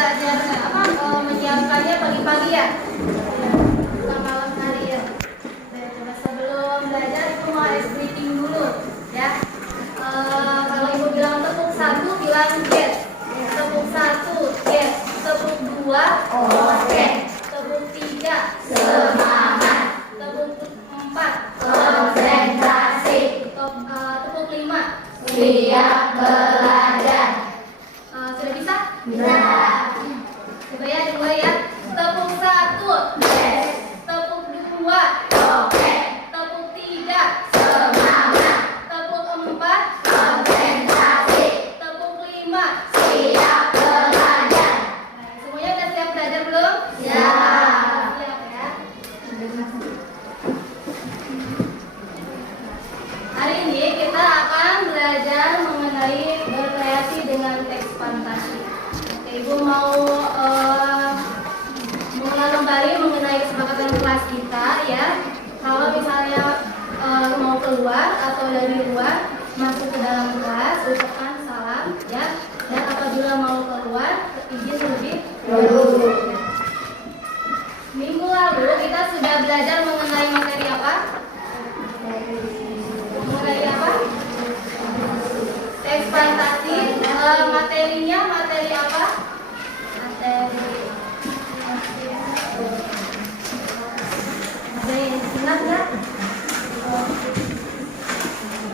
belajar menyiapkannya pagi-pagi ya, bukan malam hari ya. Coba sebelum belajar itu mau ice breathing dulu ya. Kalau ibu bilang tepuk 1 bilang yes, tepuk 1 yes, tepuk 2 oke, tepuk 3 semangat, tepuk 4 konsentrasi, tepuk 5 siap belajar. Sudah bisa? Nah, coba ya dimulai ya. Tepuk 1 yes, tepuk 2 oke, tepuk 3 semangat, tepuk 4 konsentrasi, tepuk 5 siap belajar. Nah, semuanya udah siap belajar belum? Siap. Siap ya. Hari ini kita akan belajar mengenai berkreasi dengan teks fantasi. Oke, Ibu mau mengulang kembali mengenai kesepakatan kelas kita ya. Kalau misalnya mau keluar atau dari luar masuk ke dalam kelas, ucapkan salam ya. Dan apabila mau keluar, izin lebih dulu. Minggu lalu kita sudah belajar mengenai materi apa? Mengenai apa? Teks fantasi. Materinya materi apa? Materi senang ya?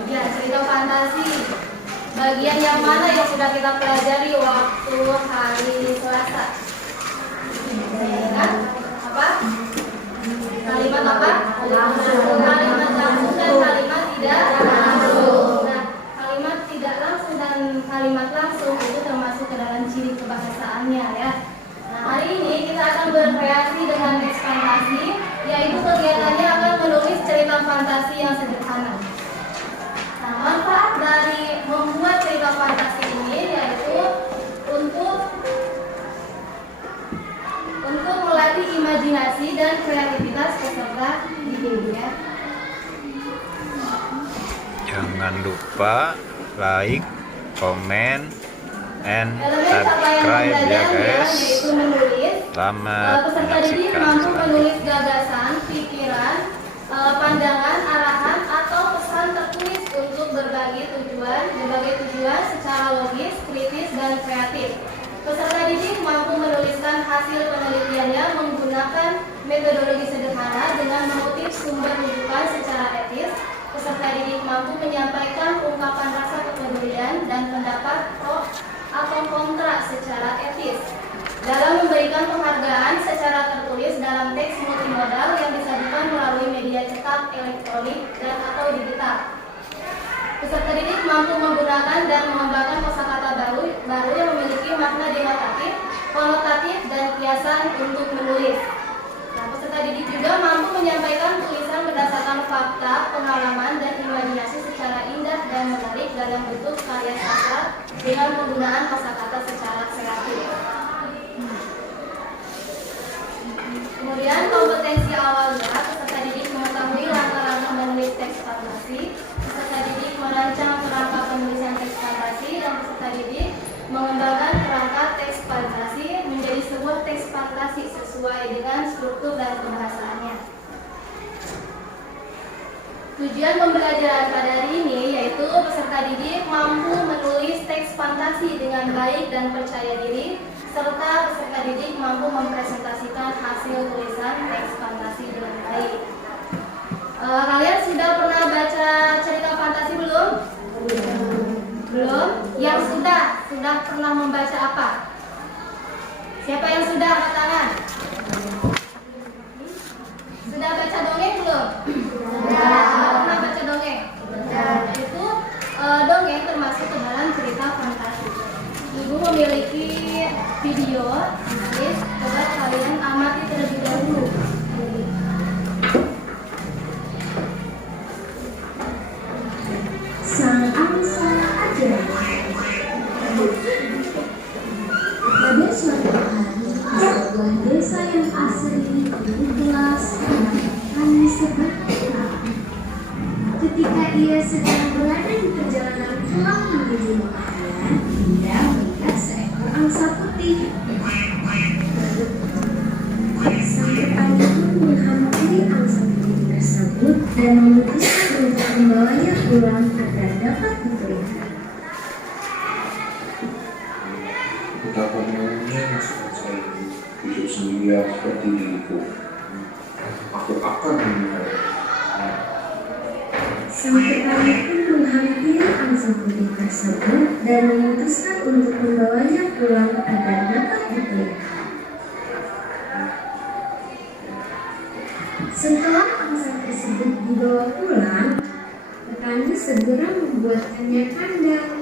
Ya, cerita fantasi. Bagian yang mana yang sudah kita pelajari waktu hari Selasa? Ingat? Apa? Kalimat apa? Langsung. Kalimat langsung dan kalimat tidak langsung. Nah, kalimat tidak langsung dan kalimat langsung itu termasuk ke dalam ciri kebahasaannya ya. Nah, hari ini kita akan berkreasi dengan teks fantasi, yaitu kegiatannya akan menulis cerita fantasi yang sederhana. Nah, manfaat dari membuat cerita fantasi ini yaitu untuk melatih imajinasi dan kreativitas peserta didik ya. Jangan lupa like, comment, and subscribe ya guys. Selamat Peserta didik menyaksikan mampu menulis selanjutnya. gagasan, pikiran, pandangan, arahan atau pesan tertulis untuk berbagai tujuan secara logis, kritis, dan kreatif. Peserta didik mampu menuliskan hasil penelitiannya menggunakan metodologi sederhana dengan mengutip sumber rujukan secara etis. Peserta didik mampu menyampaikan ungkapan rasa kepedulian dan pendapat pro atau kontra secara etis. Dalam memberikan penghargaan secara tertulis dalam teks multimodal yang disajikan melalui media cetak, elektronik, dan atau digital. Peserta didik mampu menggunakan dan mengembangkan kosakata baru yang memiliki makna denotatif, konotatif, dan kiasan untuk menulis. Nah, peserta didik juga mampu menyampaikan tulisan berdasarkan fakta, pengalaman, dan imajinasi secara indah dan menarik dalam bentuk karya sastra dengan penggunaan kosakata secara kreatif. Kemudian kompetensi awalnya, peserta didik mengetahui langkah-langkah menulis teks fantasi, peserta didik merancang kerangka penulisan teks fantasi, dan peserta didik mengembangkan kerangka teks fantasi menjadi sebuah teks fantasi sesuai dengan struktur dan pembahasannya. Tujuan pembelajaran pada hari ini yaitu peserta didik mampu menulis teks fantasi dengan baik dan percaya diri, serta peserta didik mampu mempresentasikan hasil tulisan teks fantasi dengan baik. Kalian sudah pernah baca cerita fantasi belum? Belum? Yang sudah pernah membaca apa? Siapa yang sudah? Angkat tangan. Sudah baca dongeng belum? Sudah. Pernah baca dongeng? Sudah. Itu dongeng termasuk ke dalam cerita fantasi. Ibu memiliki video, coba kalian amati terlebih dahulu. Sang angsa aja. Pada suatu hari, sebuah desa yang asri kelas kami sebentar. Ketika ia sedang berada di perjalanan pulang menuju rumahnya, ia melihat seekor angsa putih. tersebut dan memutuskan untuk membawanya pulang agar dapat dipelihara. Betapa maunya masakan saya hidup sendirian seperti diriku. Aku akan memulai. Sang petani pun menghampiri angsa putih tersebut dan memutuskan untuk membawanya pulang agar dapat dipelihara. Setelah angsa tersebut dibawa pulang, petani segera membuatkannya kandang.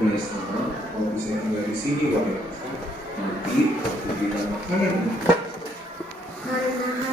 Mulai sekarang kau bisa tinggal di sini, wahai angsa. Nanti aku berikan makanan. Karena